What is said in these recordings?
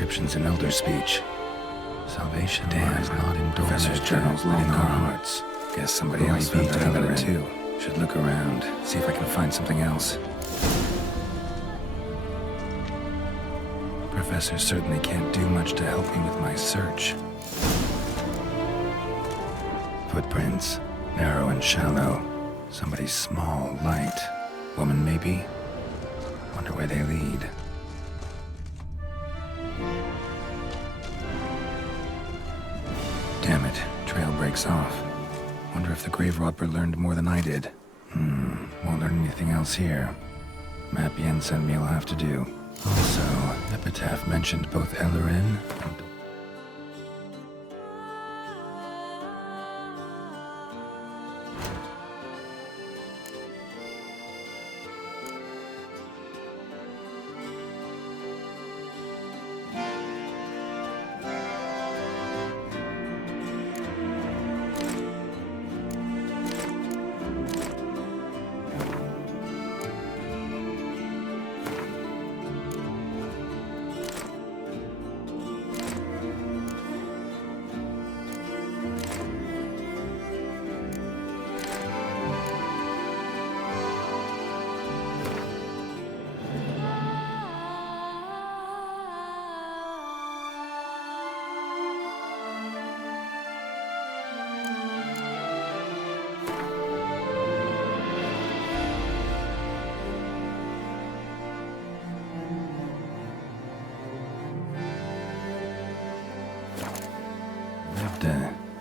inscriptions in elder speech. Salvation lies not in Professor's journals, but in our hearts. Guess somebody else found that out there too. Should look around, see if I can find something else. Professor certainly can't do much to help me with my search. Footprints, narrow and shallow. Somebody small, light. Woman maybe? Wonder where they lead. Damn it, trail breaks off. Wonder if the grave robber learned more than I did. Won't learn anything else here. Map Yen sent me will have to do. Also, Epitaph mentioned both Ellerin and...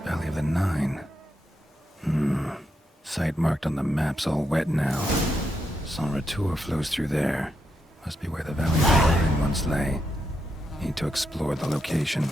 Valley of the Nine. Site marked on the map's all wet now. Sans Retour flows through there. Must be where the Valley of the Nine once lay. Need to explore the location.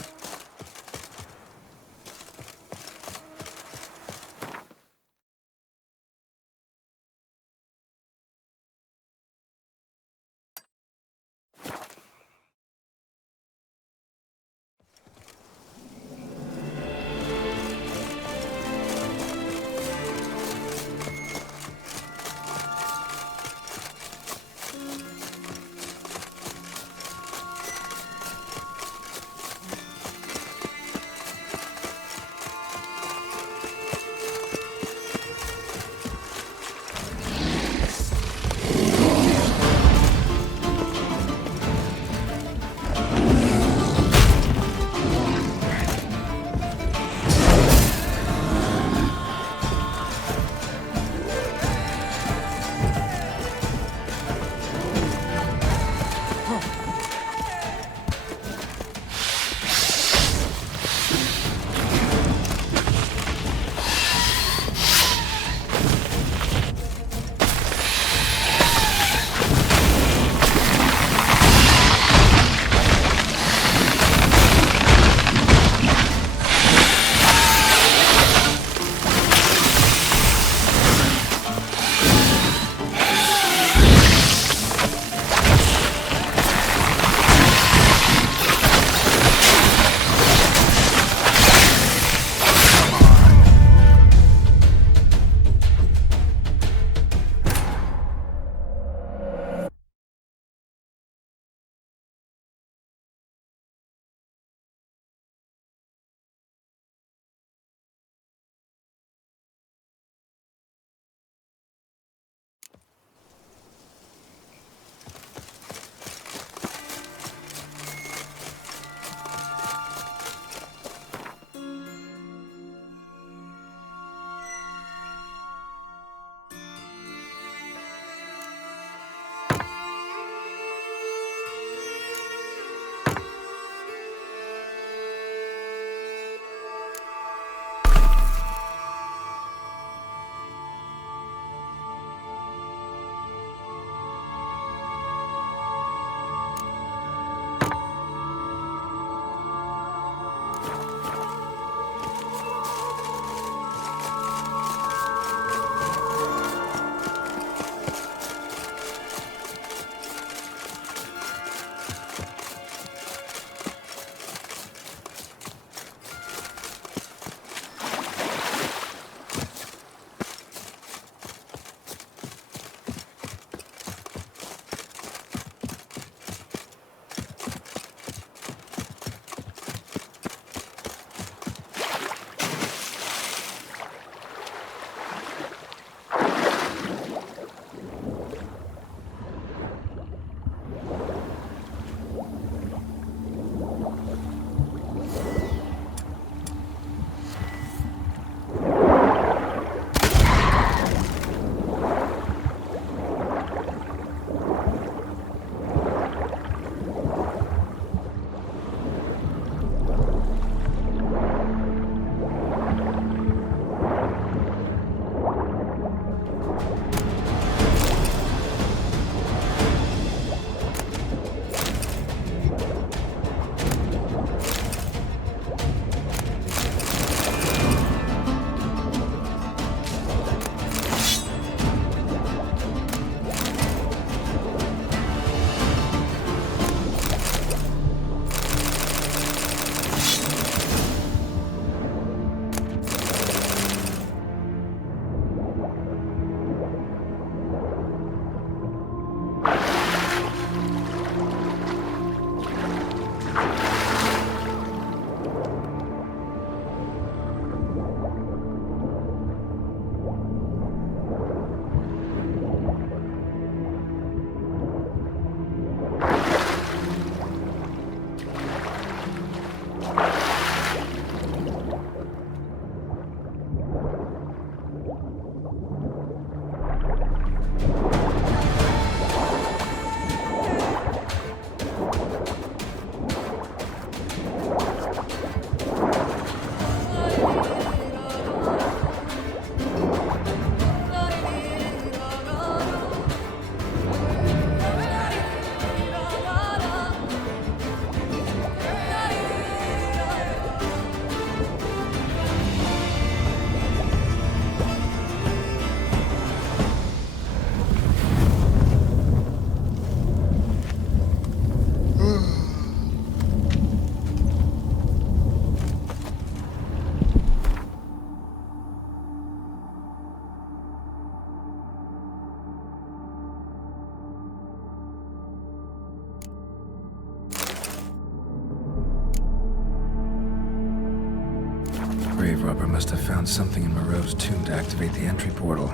robber must have found something in Moreau's tomb to activate the entry portal.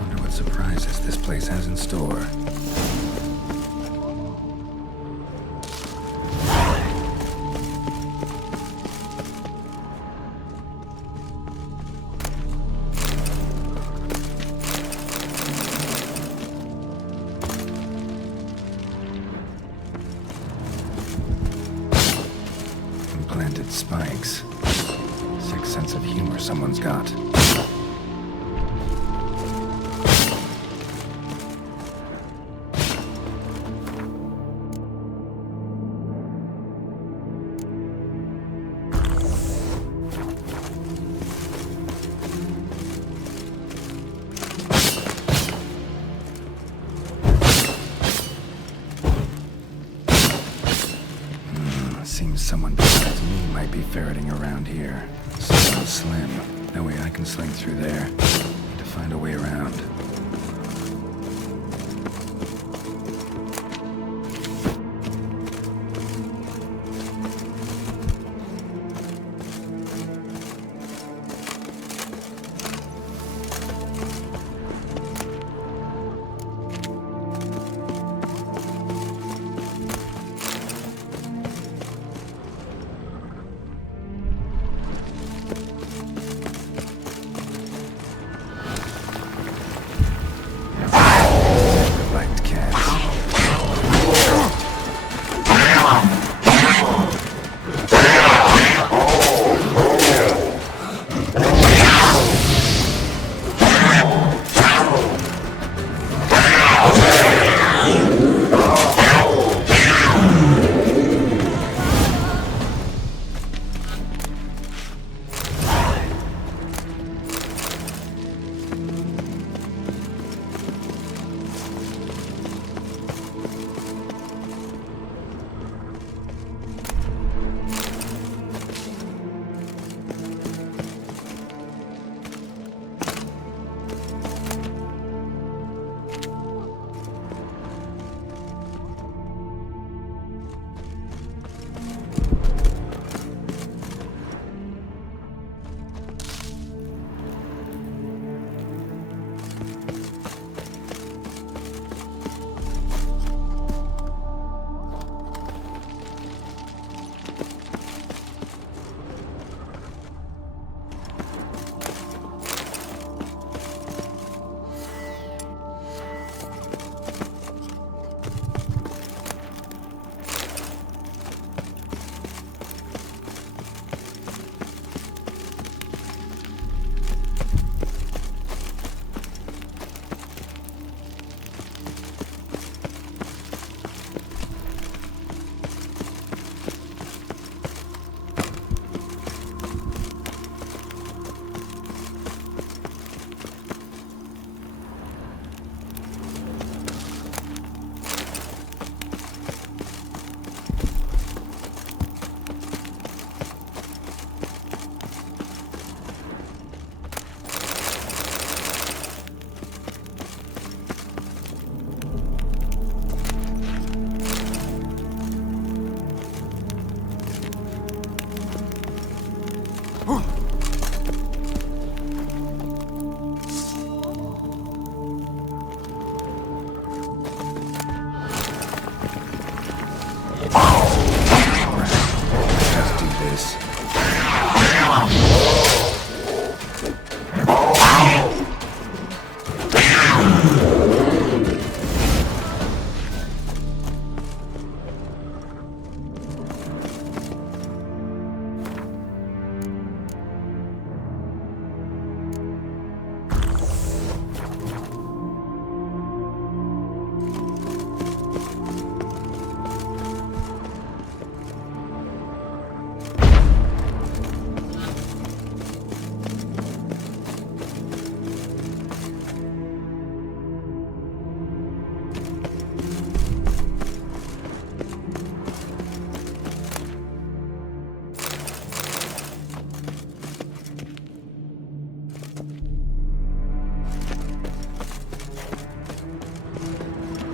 Wonder what surprises this place has in store. Implanted spikes. Sick sense of humor someone's got. Seems someone besides me might be ferreting around here. Someone slim. No way I can sling through there. Need to find a way around.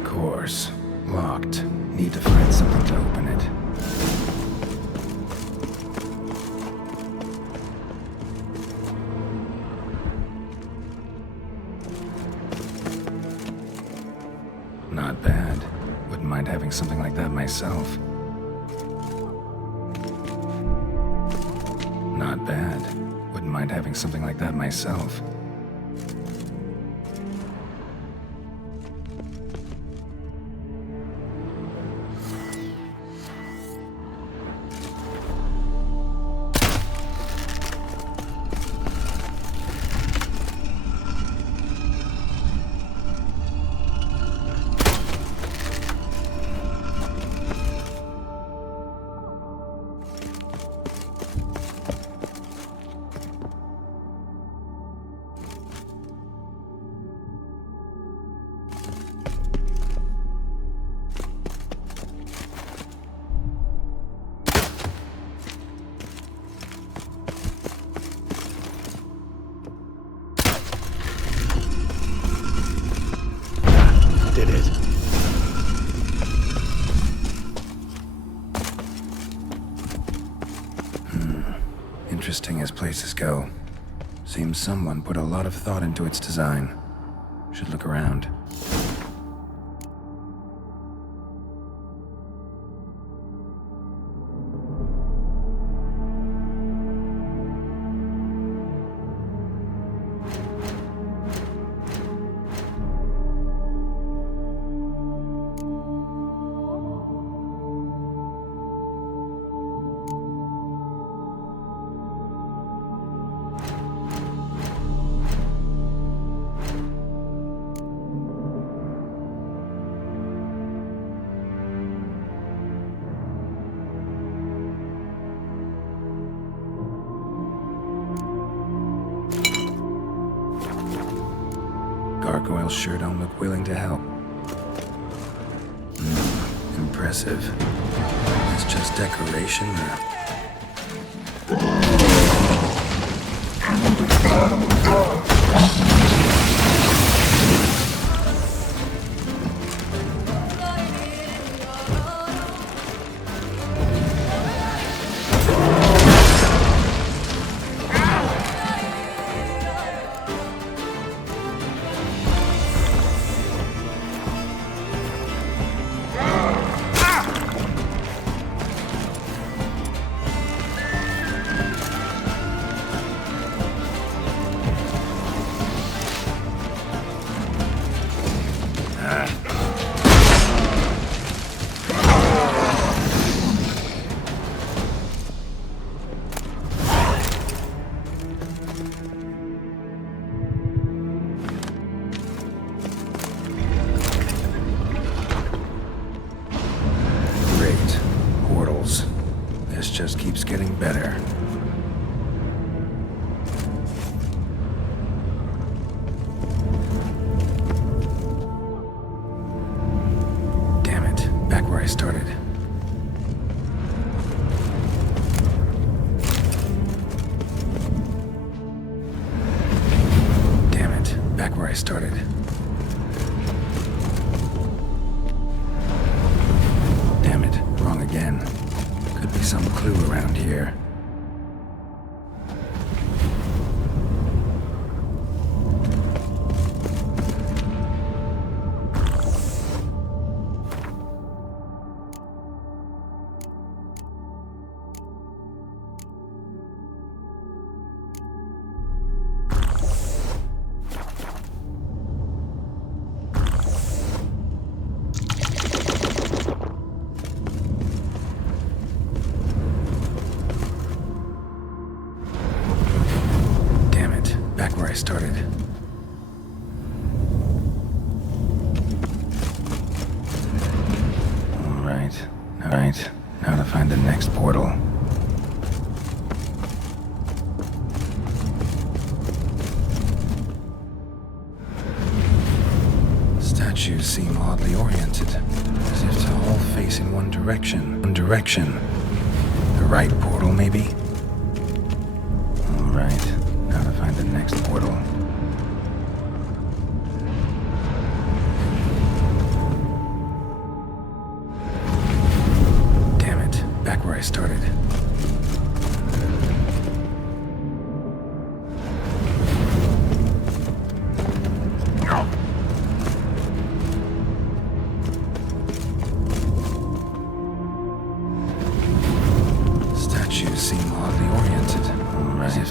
Course. Locked. Need to find something to open it. Not bad. Wouldn't mind having something like that myself. Not bad. Wouldn't mind having something like that myself. Did it. Interesting as places go. Seems someone put a lot of thought into its design. Should look around. Gargoyles sure don't look willing to help. Impressive. It's just decoration. This just keeps getting better. Damn it, back where I started. Damn it, back where I started. Damn it, wrong again. Could be some clue around here. Back where I started. All right. Now to find the next portal. Statues seem oddly oriented, as if to all face in one direction. The right portal, maybe? All right. Now to find the next portal. Damn it, back where I started.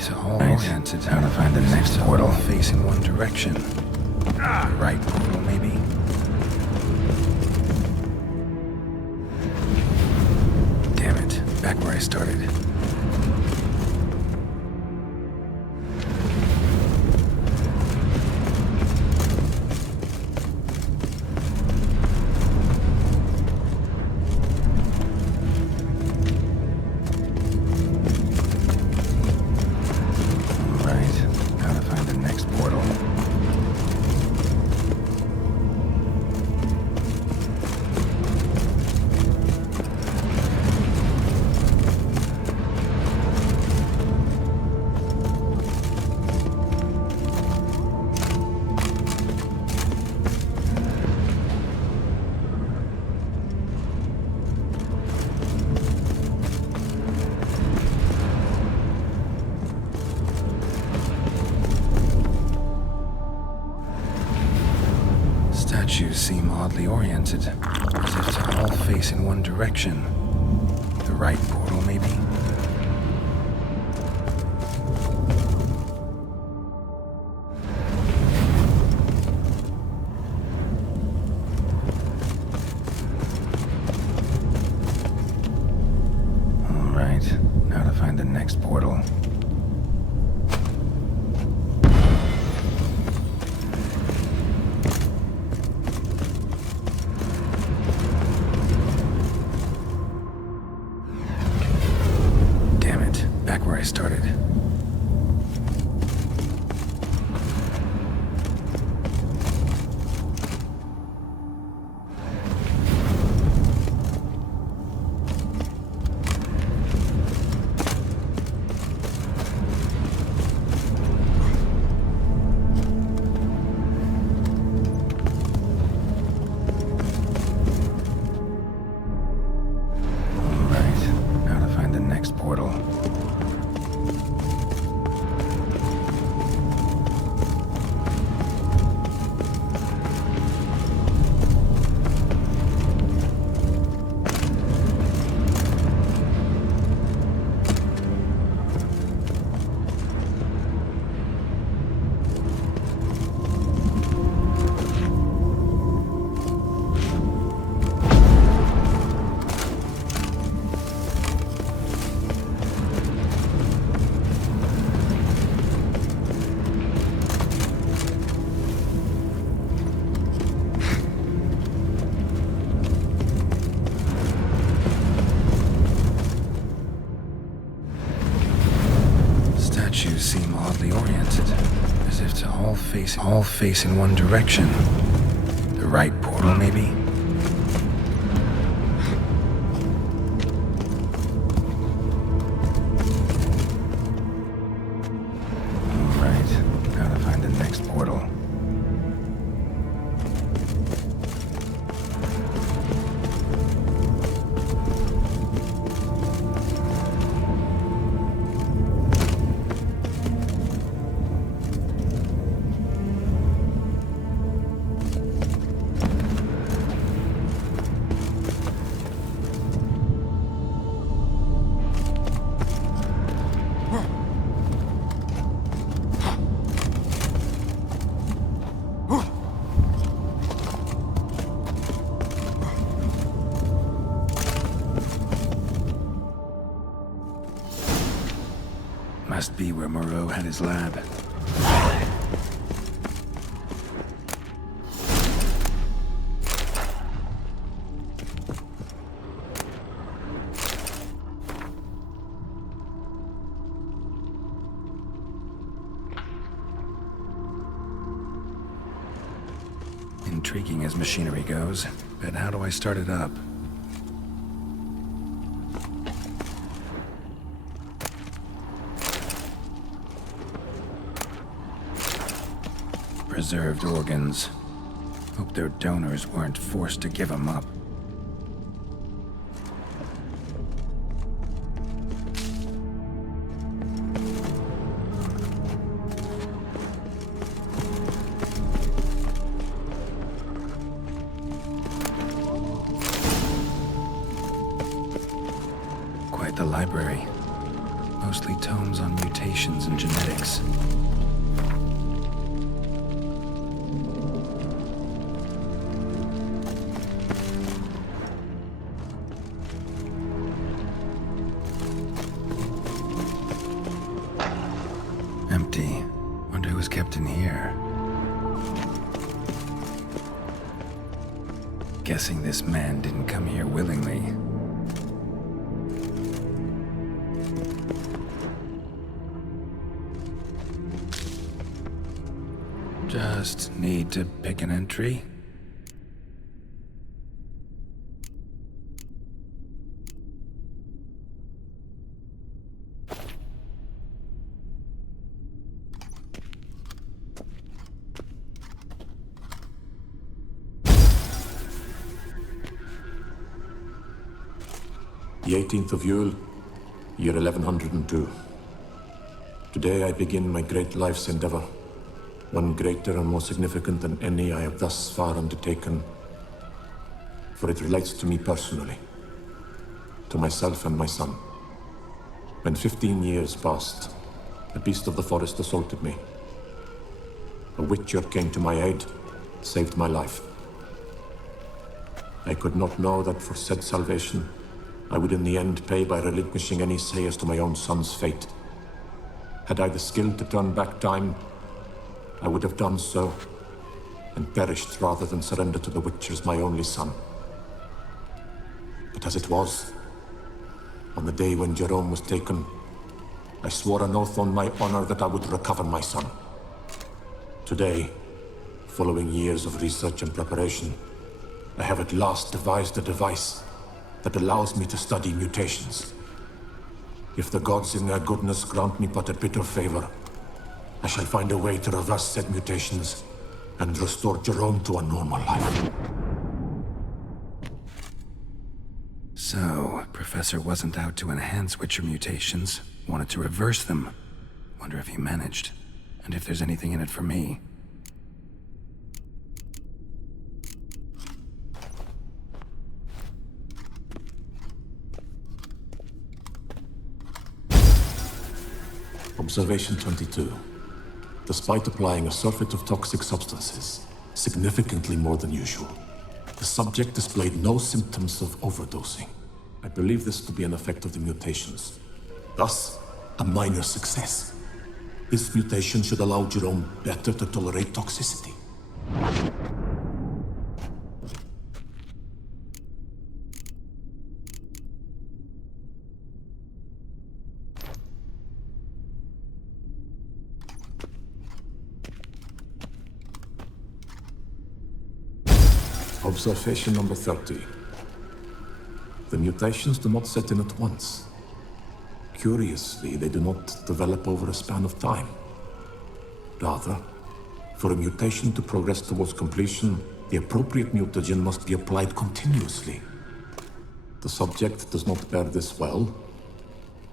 All-oriented. How to find the next portal. Face in one direction. The right portal, maybe? Damn it. Back where I started. Statues seem oddly oriented, as if to all face in one direction. The right portal, maybe? All right, now to find the next portal. Back where I started. All right, now to find the next portal. Statues seem oddly oriented, as if to all face in one direction. The right portal, maybe? All right, now to find the next portal. Must be where Moreau had his lab. Intriguing as machinery goes, but how do I start it up? Preserved organs. Hope their donors weren't forced to give them up. Quite the library. mostly tomes on mutations and genetics. Empty. Wonder who was kept in here. Guessing this man didn't come here willingly. Just need to pick an entry. The 18th of Yule, year 1102. Today I begin my great life's endeavor, one greater and more significant than any I have thus far undertaken, for it relates to me personally, to myself and my son. When 15 years passed, a beast of the forest assaulted me. A witcher came to my aid, saved my life. I could not know that for said salvation, I would in the end pay by relinquishing any say as to my own son's fate. Had I the skill to turn back time, I would have done so, and perished rather than surrender to the Witchers my only son. But as it was, on the day when Jerome was taken, I swore an oath on my honor that I would recover my son. Today, following years of research and preparation, I have at last devised a device that allows me to study mutations. If the gods in their goodness grant me but a bit of favor, I shall find a way to reverse said mutations and restore Jerome to a normal life. So, Professor wasn't out to enhance Witcher mutations, wanted to reverse them. Wonder if he managed, and if there's anything in it for me. Observation 22. Despite applying a surfeit of toxic substances, significantly more than usual, the subject displayed no symptoms of overdosing. I believe this to be an effect of the mutations. Thus, a minor success. This mutation should allow Jerome better to tolerate toxicity. Observation number 30. The mutations do not set in at once. Curiously, they do not develop over a span of time. Rather, for a mutation to progress towards completion, the appropriate mutagen must be applied continuously. The subject does not bear this well,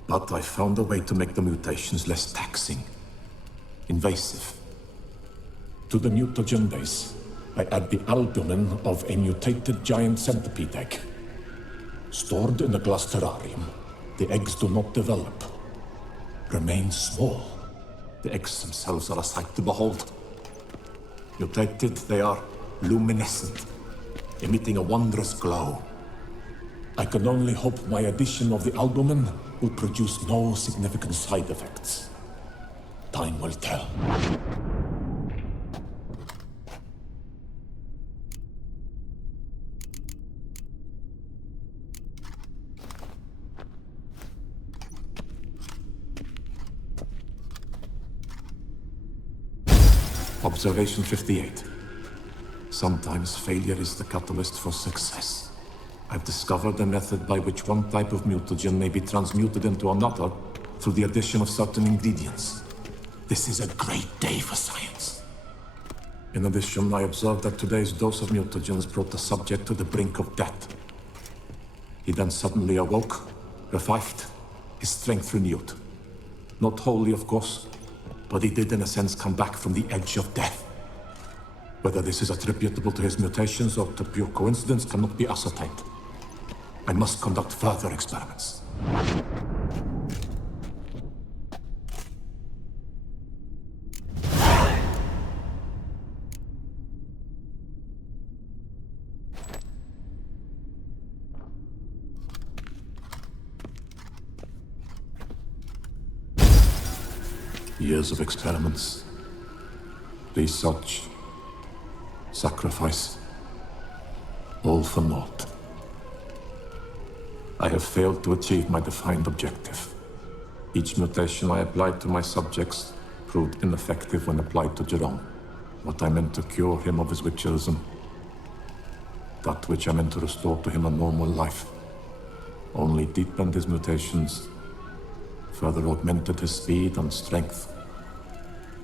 but I found a way to make the mutations less taxing, invasive. To the mutagen base, I add the albumin of a mutated giant centipede egg. Stored in a glass terrarium, the eggs do not develop, remain small. The eggs themselves are a sight to behold. Mutated, they are luminescent, emitting a wondrous glow. I can only hope my addition of the albumin will produce no significant side effects. Time will tell. Observation 58. Sometimes failure is the catalyst for success. I've discovered a method by which one type of mutagen may be transmuted into another through the addition of certain ingredients. This is a great day for science. In addition, I observed that today's dose of mutagens brought the subject to the brink of death. He then suddenly awoke, revived, his strength renewed. Not wholly, of course, but he did in a sense come back from the edge of death. Whether this is attributable to his mutations or to pure coincidence cannot be ascertained. I must conduct further experiments. Years of experiments, research, sacrifice, all for naught. I have failed to achieve my defined objective. Each mutation I applied to my subjects proved ineffective when applied to Jerome. What I meant to cure him of his witcherism, that which I meant to restore to him a normal life, only deepened his mutations, further augmented his speed and strength,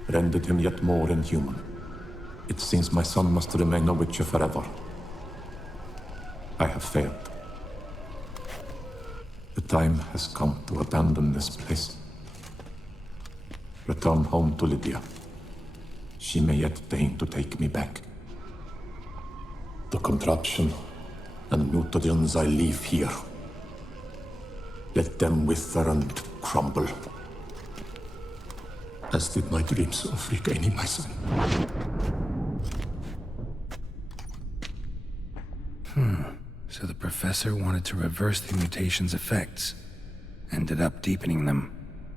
rendered him yet more inhuman. It seems my son must remain a witcher forever. I have failed. The time has come to abandon this place. Return home to Lydia. She may yet deign to take me back. The contraption and mutagens I leave here, let them wither and crumble, as did my dreams of regaining my son. So the professor wanted to reverse the mutation's effects. Ended up deepening them.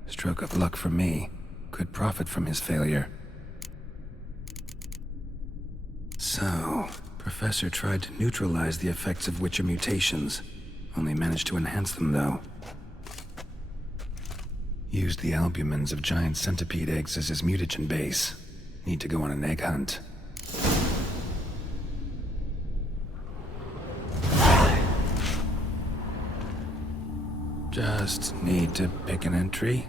Stroke of luck for me. Could profit from his failure. So, Professor tried to neutralize the effects of Witcher mutations. Only managed to enhance them, though. Used the albumins of giant centipede eggs as his mutagen base. Need to go on an egg hunt. Just need to pick an entry.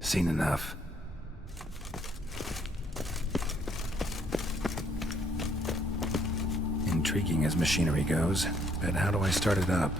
Seen enough. Intriguing as machinery goes, but how do I start it up?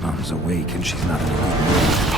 Mom's awake and she's not in a good mood.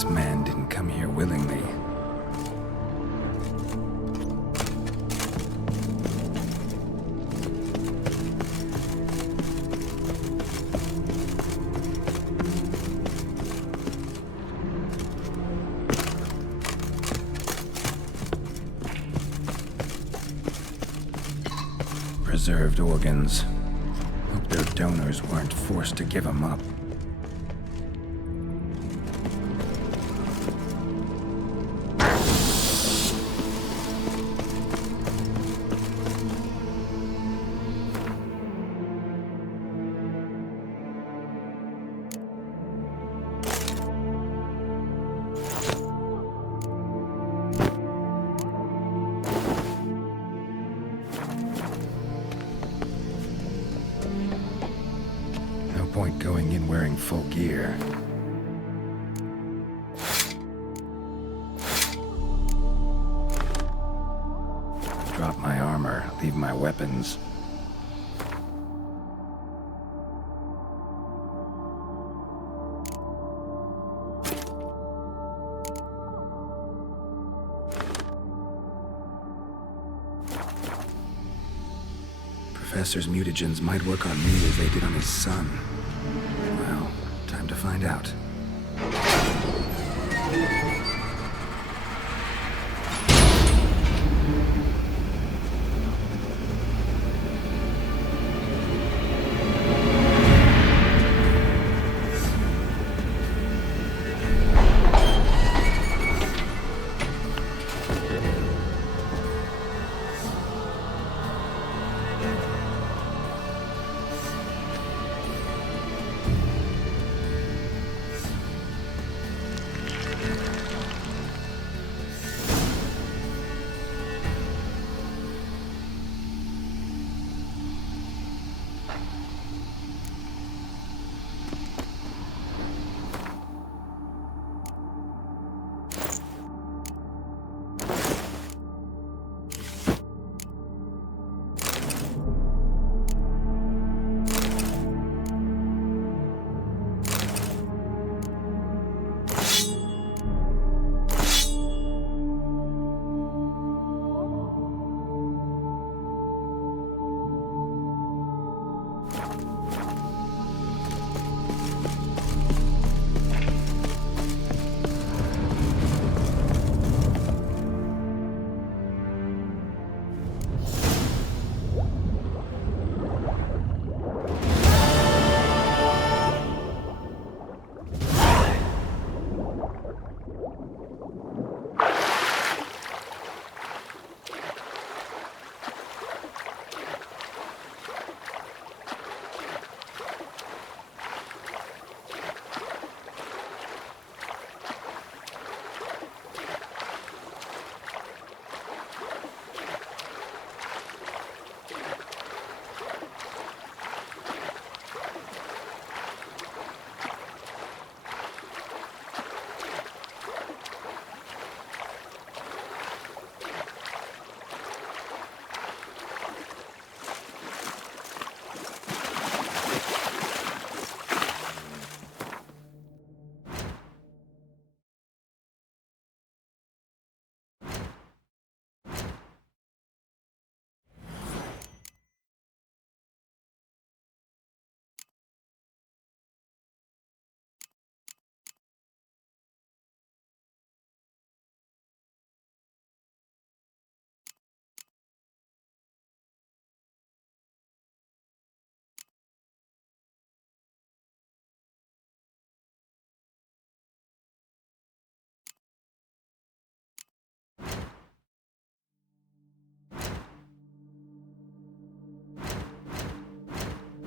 This man didn't come here willingly. Preserved organs. Hope their donors weren't forced to give them up. Point going in wearing full gear. Drop my armor, leave my weapons. Professor's mutagens might work on me as they did on his son. Well, time to find out.